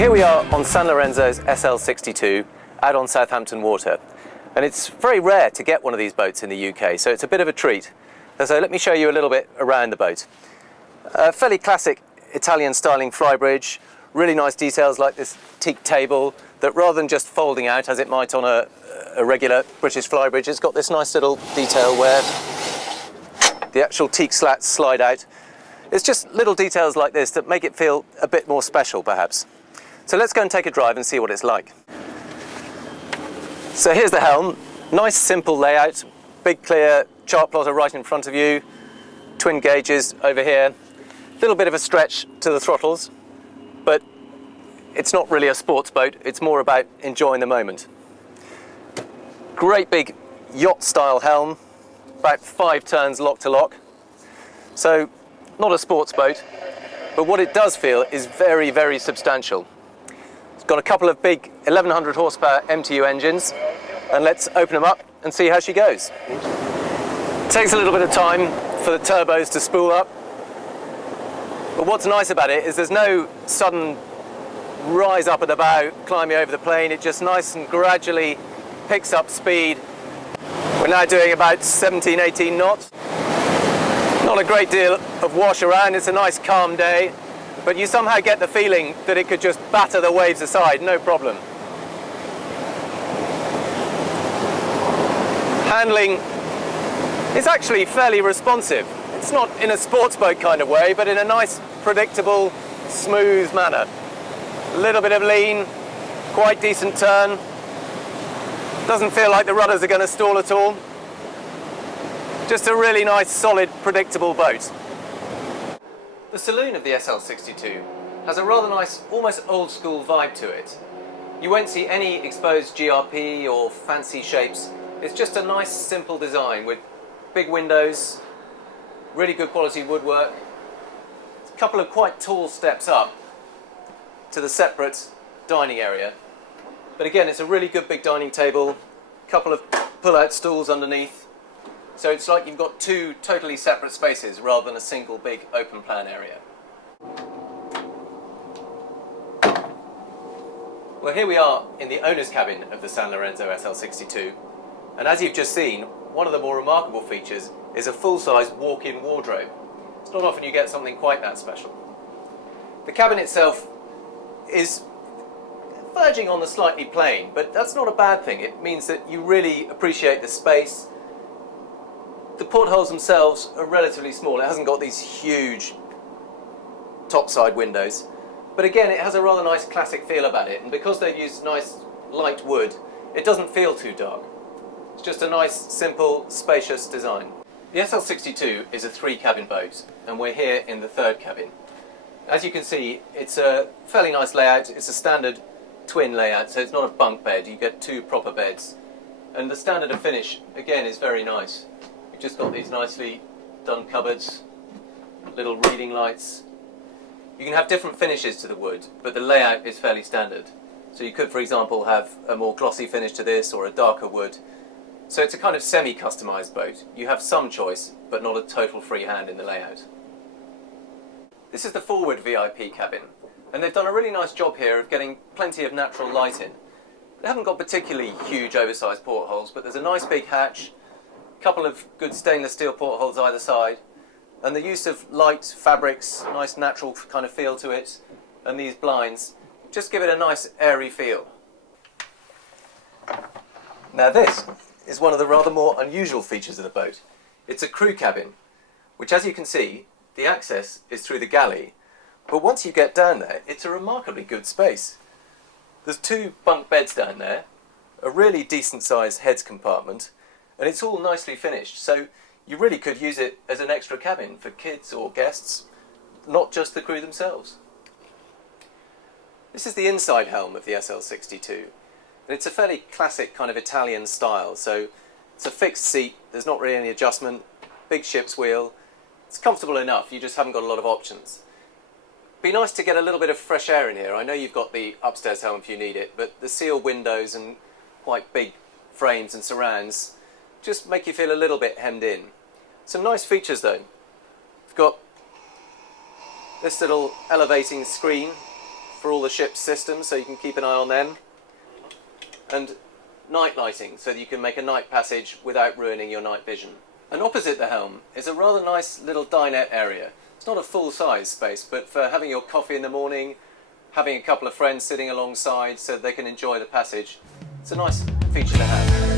Here we are on Sanlorenzo's SL62 out on Southampton water, and it's very rare to get one of these boats in the UK, so it's a bit of a treat. So let me show you a little bit around the boat. Fairly classic Italian styling flybridge, really nice details like this teak table that rather than just folding out as it might on a regular British flybridge, it's got this nice little detail where the actual teak slats slide out. It's just little details like this that make it feel a bit more special perhaps. So let's go and take a drive and see what it's like. So here's the helm, nice simple layout, big clear chart plotter right in front of you, twin gauges over here, a little bit of a stretch to the throttles, but it's not really a sports boat, it's more about enjoying the moment. Great big yacht style helm, about 5 turns lock to lock, so not a sports boat, but what it does feel is very, very substantial. It's got a couple of big 1100 horsepower MTU engines, and let's open them up and see how she goes. It takes a little bit of time for the turbos to spool up, but what's nice about it is there's no sudden rise up at the bow, climbing over the plane. It just nice and gradually picks up speed. We're now doing about 17, 18 knots. Not a great deal of wash around, it's a nice calm day, but you somehow get the feeling that it could just batter the waves aside, no problem. Handling is actually fairly responsive. It's not in a sports boat kind of way, but in a nice, predictable, smooth manner. A little bit of lean, quite decent turn. Doesn't feel like the rudders are going to stall at all. Just a really nice, solid, predictable boat. The saloon of the SL62 has a rather nice, almost old school vibe to it. You won't see any exposed GRP or fancy shapes. It's just a nice, simple design with big windows, really good quality woodwork, a couple of quite tall steps up to the separate dining area. But again, it's a really good big dining table, a couple of pull-out stools underneath. So it's like you've got 2 totally separate spaces rather than a single big open plan area. Well, here we are in the owner's cabin of the Sanlorenzo SL62, and as you've just seen, one of the more remarkable features is a full-size walk-in wardrobe. It's not often you get something quite that special. The cabin itself is verging on the slightly plain, but that's not a bad thing. It means that you really appreciate the space. The portholes themselves are relatively small. It hasn't got these huge topside windows, but again it has a rather nice classic feel about it, and because they've used nice light wood, it doesn't feel too dark. It's just a nice, simple, spacious design. The SL62 is a 3-cabin boat, and we're here in the 3rd cabin. As you can see, it's a fairly nice layout. It's a standard twin layout, so it's not a bunk bed. You get 2 proper beds, and the standard of finish again is very nice. You've just got these nicely done cupboards, little reading lights. You can have different finishes to the wood, but the layout is fairly standard. So you could, for example, have a more glossy finish to this or a darker wood. So it's a kind of semi-customised boat. You have some choice, but not a total free hand in the layout. This is the forward VIP cabin, and they've done a really nice job here of getting plenty of natural light in. They haven't got particularly huge oversized portholes, but there's a nice big hatch, a couple of good stainless steel portholes either side, and the use of light fabrics, nice natural kind of feel to it, and these blinds just give it a nice airy feel. Now this is one of the rather more unusual features of the boat. It's a crew cabin, which, as you can see, the access is through the galley, but once you get down there, it's a remarkably good space. There's 2 bunk beds down there, a really decent sized heads compartment, and it's all nicely finished, so you really could use it as an extra cabin for kids or guests, not just the crew themselves. This is the inside helm of the SL62, and it's a fairly classic kind of Italian style, so it's a fixed seat, there's not really any adjustment, big ship's wheel. It's comfortable enough, you just haven't got a lot of options. Be nice to get a little bit of fresh air in here. I know you've got the upstairs helm if you need it, but the sealed windows and quite big frames and surrounds just make you feel a little bit hemmed in. Some nice features though. We've got this little elevating screen for all the ship's systems, so you can keep an eye on them. And night lighting, so that you can make a night passage without ruining your night vision. And opposite the helm is a rather nice little dinette area. It's not a full-size space, but for having your coffee in the morning, having a couple of friends sitting alongside so they can enjoy the passage, it's a nice feature to have.